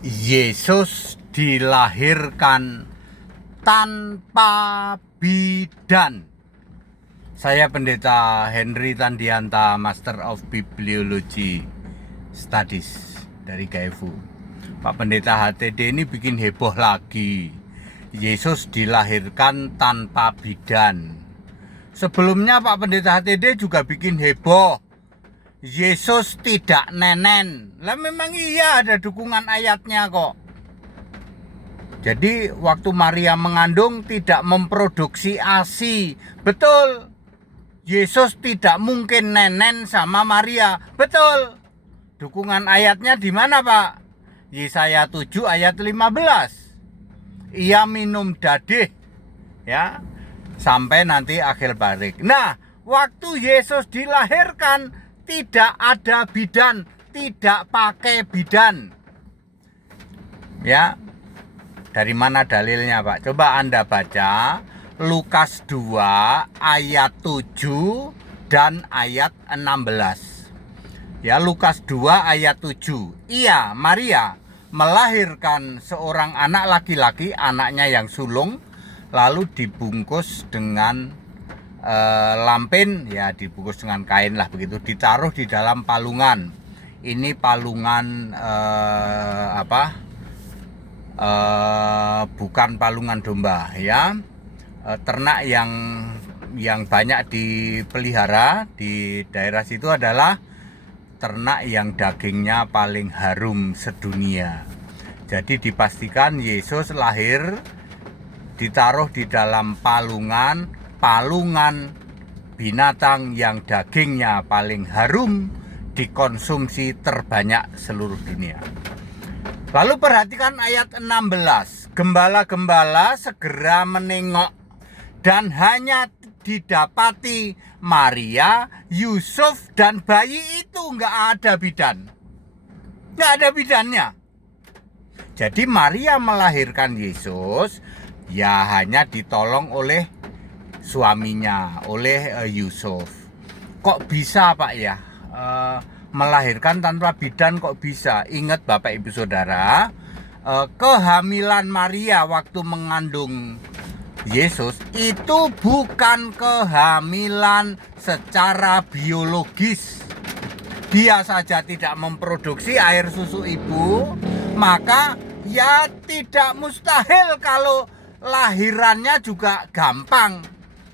Yesus dilahirkan tanpa bidan. Saya Pendeta Henry Tandianta, Master of Bibliology Studies dari GAIFU. Pak Pendeta HTD ini bikin heboh lagi. Yesus dilahirkan tanpa bidan. Sebelumnya Pak Pendeta HTD juga bikin heboh. Yesus tidak nenen. Lah memang iya, ada dukungan ayatnya kok. Jadi waktu Maria mengandung tidak memproduksi ASI. Betul. Yesus tidak mungkin nenen sama Maria. Betul. Dukungan ayatnya di mana, Pak? Yesaya 7 ayat 15. Ia minum dadih ya sampai nanti akhir balik. Nah, waktu Yesus dilahirkan tidak ada bidan, tidak pakai bidan. Ya. Dari mana dalilnya, Pak? Coba Anda baca Lukas 2 ayat 7 dan ayat 16. Ya, Lukas 2 ayat 7. Ia, Maria, melahirkan seorang anak laki-laki, anaknya yang sulung, lalu dibungkus dengan lampin, ya dibungkus dengan kain lah begitu, ditaruh di dalam palungan. Ini palungan bukan palungan domba ya. Ternak yang banyak dipelihara di daerah situ adalah ternak yang dagingnya paling harum sedunia. Jadi dipastikan Yesus lahir ditaruh di dalam palungan binatang yang dagingnya paling harum, dikonsumsi terbanyak seluruh dunia. Lalu perhatikan ayat 16. Gembala-gembala segera menengok dan hanya didapati Maria, Yusuf dan bayi itu nggak ada bidan. Nggak ada bidannya. Jadi Maria melahirkan Yesus ya hanya ditolong oleh suaminya, oleh Yusuf. Kok bisa, Pak ya? Melahirkan tanpa bidan kok bisa? Ingat Bapak Ibu Saudara, kehamilan Maria waktu mengandung Yesus itu bukan kehamilan secara biologis. Dia saja tidak memproduksi air susu ibu, maka ya tidak mustahil kalau lahirannya juga gampang.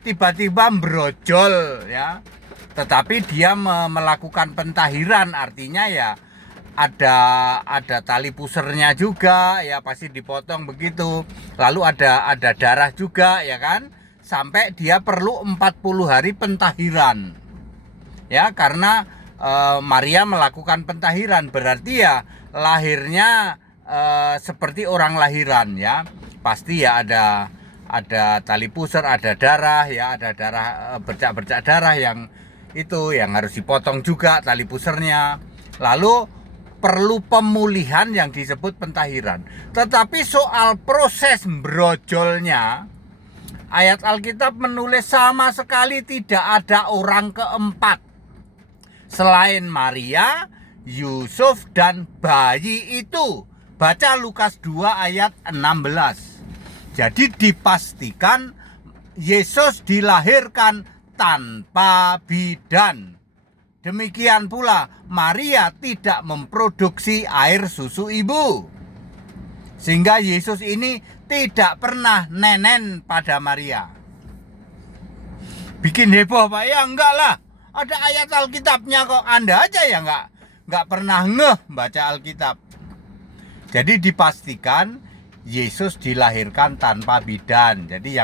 Tiba-tiba brojol ya. Tetapi dia melakukan pentahiran, artinya ya ada tali pusernya juga ya, pasti dipotong begitu. Lalu ada darah juga ya kan, sampai dia perlu 40 hari pentahiran. Ya, karena Maria melakukan pentahiran, berarti ya lahirnya seperti orang lahiran ya. Pasti ya ada tali pusar, ada darah ya, ada darah, bercak-bercak darah yang itu yang harus dipotong juga tali pusarnya. Lalu perlu pemulihan yang disebut pentahiran. Tetapi soal proses brojolnya, ayat Alkitab menulis sama sekali tidak ada orang keempat selain Maria, Yusuf dan bayi itu. Baca Lukas 2 ayat 16. Jadi dipastikan Yesus dilahirkan tanpa bidan. Demikian pula Maria tidak memproduksi air susu ibu. Sehingga Yesus ini tidak pernah nenen pada Maria. Bikin heboh, Pak? Ya enggak lah. Ada ayat Alkitabnya kok. Anda aja ya enggak pernah ngeh baca Alkitab. Jadi dipastikan Yesus dilahirkan tanpa bidan. Jadi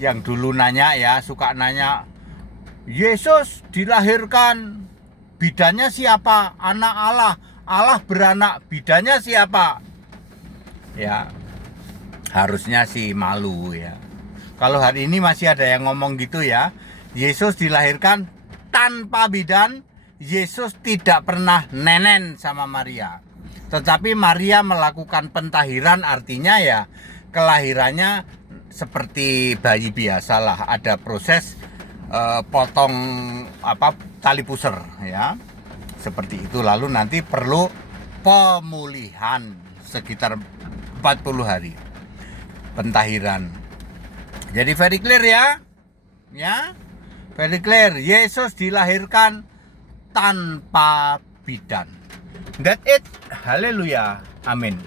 yang dulu nanya ya, suka nanya, Yesus dilahirkan, bidannya siapa? Anak Allah, Allah beranak, bidannya siapa? Ya, harusnya sih malu ya. Kalau hari ini masih ada yang ngomong gitu ya, Yesus dilahirkan tanpa bidan, Yesus tidak pernah nenen sama Maria. Tetapi Maria melakukan pentahiran, artinya ya kelahirannya seperti bayi biasa lah. Ada proses potong tali pusar ya. Seperti itu. Lalu nanti perlu pemulihan sekitar 40 hari pentahiran. Jadi very clear ya. Ya. Very clear. Yesus dilahirkan tanpa bidan. That's it. Haleluya. Amin.